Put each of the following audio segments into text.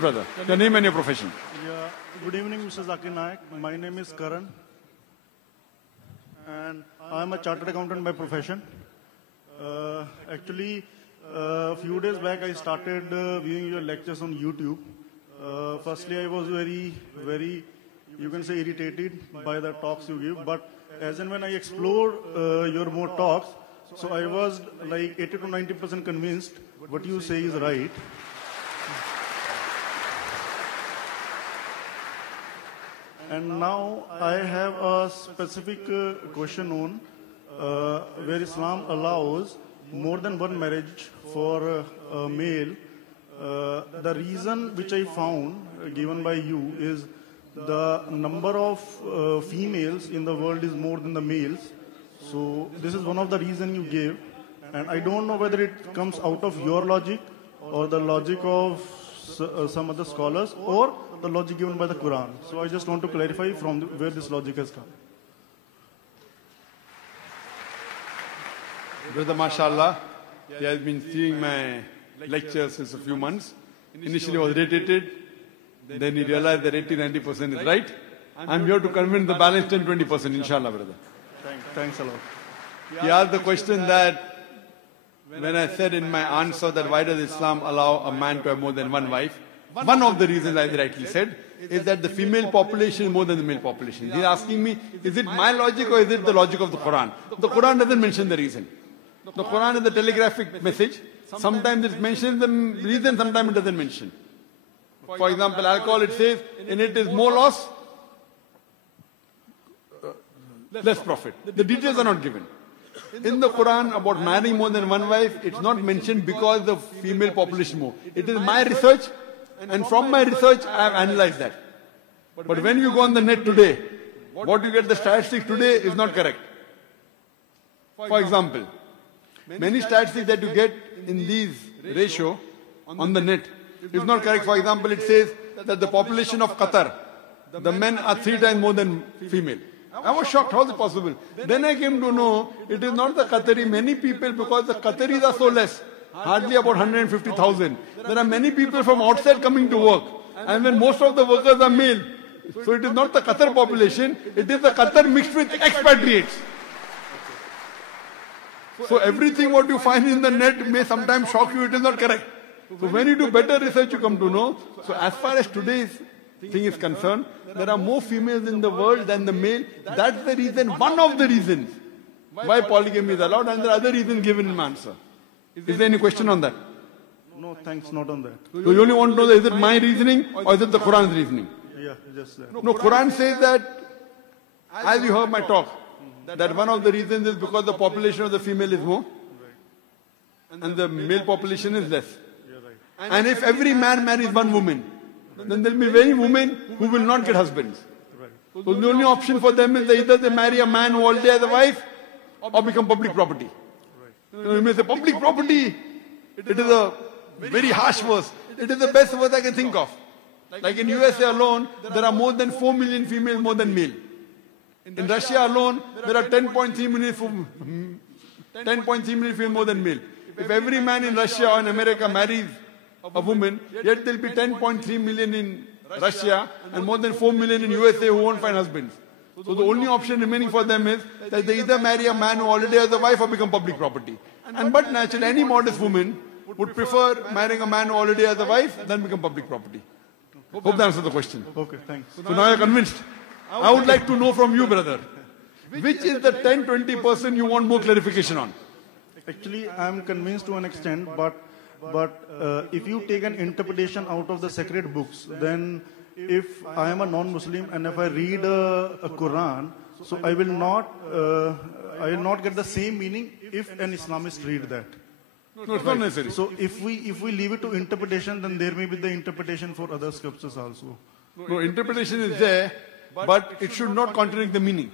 Brother, your name and your profession. Yeah. Good evening, Mr. Zakir Naik. My name is Karan, and I am a chartered accountant by profession. Actually, a few days back, I started viewing your lectures on YouTube. Firstly, I was very, you can say, irritated by the talks you give. But as and when I explored your more talks, so I was like 80 to 90% convinced what you say is right. And now I have a specific question on where Islam allows more than one marriage for a male. The reason which I found given by you is the number of females in the world is more than the males. So this is one of the reasons you gave. And I don't know whether it comes out of your logic or the logic of some other scholars or the logic given by the Quran. So I just want to clarify from where this logic has come. Brother, mashallah, he has been seeing my lectures since a few months. Initially was irritated, then he realized that 80-90% is right. I'm here to convince the balance 10-20%, inshallah, brother. Thanks a lot. He asked the question that when I said in my answer that why does Islam allow a man to have more than one wife, one of the reasons I rightly said is that the female population is more than the male population. He's asking me, is it my logic or is it the logic of the Quran? The Quran doesn't mention the reason. The Quran is the telegraphic message. Sometimes it mentions the reason, sometimes it doesn't mention. For example, alcohol, it says, in it is more loss, less profit. The details are not given. In the Quran, about marrying more than one wife, it's not mentioned because the female population more. It is my research, and from my research, I have analyzed that. But when you go on the net today, what you get the statistics today is not correct. For example, many statistics that you get in these ratio on the net is not correct. For example, it says that the population of Qatar, the men are 3 times more than female. I was shocked, how is it possible? Then I came to know it is not the Qatari, many people, because the Qataris are so less, hardly about 150,000. There are many people from outside coming to work, and when most of the workers are male. So it is not the Qatar population, it is the Qatar mixed with expatriates. So everything what you find in the net may sometimes shock you, it is not correct. So when you do better research, you come to know. So as far as today's thing is concerned, there are more females in the world than the male. That's the reason, one of the reasons why polygamy is allowed, and there are other reasons given in my answer. Is there any question on that? No, thanks, not on that. So you only want to know, is it my reasoning or is it the Quran's reasoning? Yeah, just that. No, Quran says that, as you heard my talk, that one of the reasons is because the population of the female is more and the male population is less. And if every man marries one woman, then there will be many women who will not get husbands. So the only option for them is either they marry a man who already has a wife or become public property. You may say public property, it is a very harsh verse. It is the best verse I can think of. Like in USA alone, there are more than 4 million females more than male. In Russia alone, there are 10.3 million females more than male. If every man in Russia or in America marries a woman, yet there will be 10.3 million in Russia and more than 4 million in USA who won't find husbands. So the only option remaining for them is that they either marry a man who already has a wife or become public property. But naturally, any modest woman would prefer marrying a man who already has a wife than become public property. Hope that answers the question. Okay, thanks. So now you're convinced. I would like to know from you, brother, which is the 10-20% you want more clarification on? Actually, I'm convinced to an extent, but if you take an interpretation out of the sacred books, then if I am a non-Muslim and if I read a Quran, so I will not get the same meaning if an Islamist read that. No, it's not necessary. So if we leave it to interpretation, then there may be the interpretation for other scriptures also. No, interpretation is there, but it should not contradict the meaning.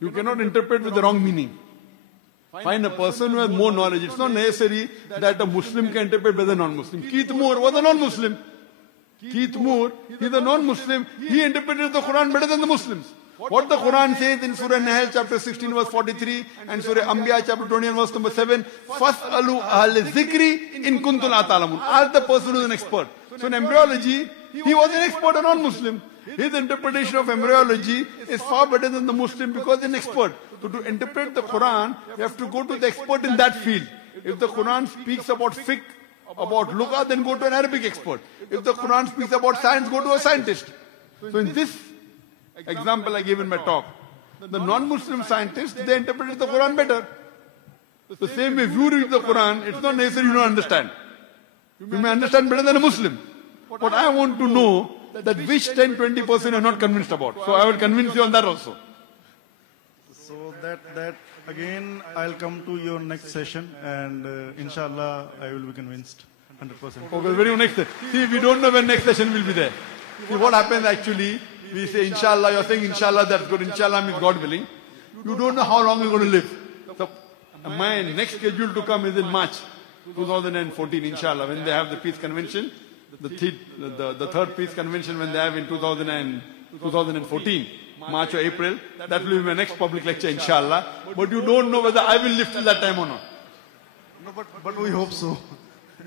You cannot interpret with the wrong meaning. Find a person who has more knowledge. It's not necessary that a Muslim can interpret better than a non-Muslim. Keith Moore was a non-Muslim. Keith Moore, he's a non-Muslim. He interpreted the Quran better than the Muslims. What the Quran says in Surah Nahl chapter 16 verse 43 and Surah Anbiya chapter 21 verse number 7, فَاسْأَلُوا أَهْلِ الذِّكْرِ إِن كُنتُمْ لَا تَعْلَمُونَ. Ask the person who is an expert. So in embryology, he was an expert, a non-Muslim. His interpretation of embryology is far better than the Muslim because he's an expert. So to interpret the Quran, you have to go to the expert in that field. If the Quran speaks about fiqh, about lugha, then go to an Arabic expert. If the Quran speaks about science, go to a scientist. So in this example I gave in my talk, the non-Muslim scientists, they interpreted the Quran better. The same way if you read the Quran, it's not necessary you don't understand. You may understand better than a Muslim. But I want to know that which 10-20% are not convinced about. So I will convince you on that also. So that again, I'll come to your next session and inshallah, I will be convinced 100%. Okay, very next. See, we don't know when next session will be there. See, what happens actually, we say inshallah, you're saying inshallah, that's good. Inshallah means God willing. You don't know how long you're going to live. So my next schedule to come is in March 2014, inshallah, when they have the peace convention. The third peace convention when they have in 2014, March or April. That will be my next public lecture, inshallah. But you don't know whether I will live till that time or not. No, but we hope so.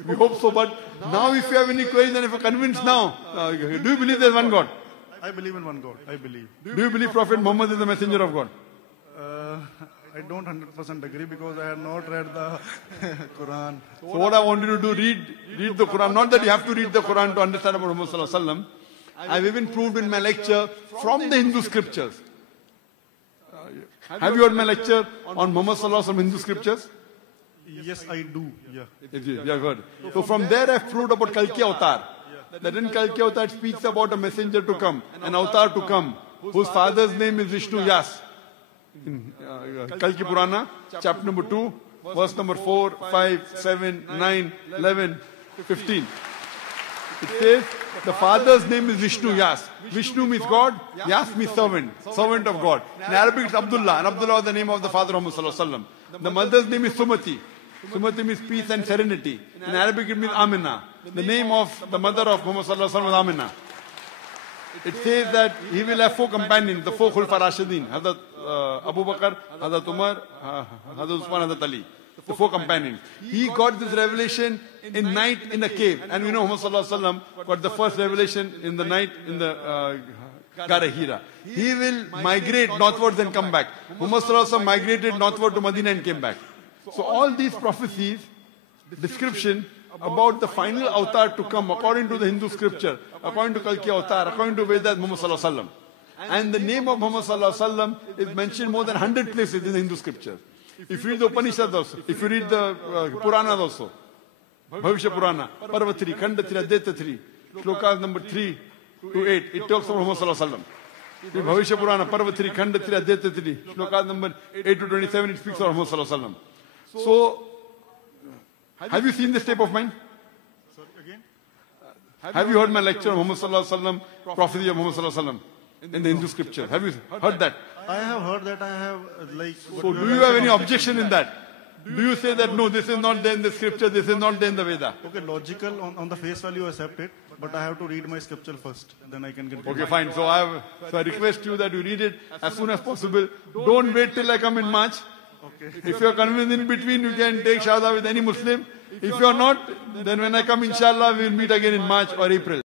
We hope so, but now if you have any queries and if you're convinced now, do you believe there's one God? I believe in one God. I believe. Do you believe Prophet Muhammad is the messenger of God? I don't 100% agree because I have not read the Quran. So what I want you to do, read the Quran. Not that you have to read the Quran to understand about Muhammad Sallallahu Alaihi Wasallam. I've even proved in my lecture from the Hindu scriptures. Have you heard my lecture on Muhammad Sallallahu Alaihi Wasallam Hindu scriptures? Yes, I do. Yeah. Yeah, good. So from there I've proved about Kalki Avatar. That in Kalki Avatar it speaks about a messenger to come, an avatar to come, whose father's name is Vishnu Yas. In Kalki Purana, chapter number 2, verse number 4, 5, 7, 9, 11, 15. It says, the father's name is Vishnu Yas. Vishnu means God, Yas means servant, servant of God. In Arabic it's Abdullah, and Abdullah was the name of the father of Muhammad Sallallahu Alaihi Wasallam. The mother's name is Sumati. Sumati means peace and serenity. In Arabic it means Amina. The name of the mother of Muhammad Sallallahu Alaihi Wasallam was Amina. It says that he will have 4 companions, the 4 Khulfa Rashidin, Hazrat Abu Bakr, Hazrat Umar, Hazrat Usman, Hazrat Ali. The 4 companions. He got this revelation in night in a cave. And we know Muhammad Sallallahu Alaihi Wasallam got the first revelation in the night in the Gara Hira. He will migrate northwards and come back. Muhammad Sallallahu Alaihi Wasallam migrated northward to Medina and came back. So all these prophecies, description about the final avatar to come according to the Hindu scripture, according to Kalki Avatar, according to Vedas, Muhammad Sallallahu Alaihi Wasallam. And the name of Muhammad Sallallahu Alaihi Wasallam is mentioned more than 100 places in the Hindu scripture. If you read the Upanishads also, if you read the Puranas also, Bhavishya Purana, Parva 3, Khanda 3, Advaita 3, Shlokas number 3 to 8, it talks about Muhammad Sallallahu Alaihi Wasallam. The Bhavishya Purana, Parva 3, Khanda 3, Advaita 3, Shlokas number 8 to 27, it speaks of Muhammad Sallallahu Alaihi Wasallam. So, have you seen this tape of mine? Sorry, again? Have you heard my lecture on Muhammad Sallallahu Alaihi Wasallam, prophecy of Muhammad Sallallahu Alaihi Wasallam in the Hindu scripture? Have you heard that? I have heard that. I have like. So do you have any objection in that? Do you say that no, this is not there in the scripture, this is not there in the Veda? Okay, logical on the face value, accept it, but I have to read my scripture first. Then I can get. Okay, fine. So I request you that you read it as soon as possible. Don't wait till I come in March. Okay. If you are convinced in between, you can take Shahada with any Muslim. If you are not, then when I come, inshallah, we will meet again in March or April.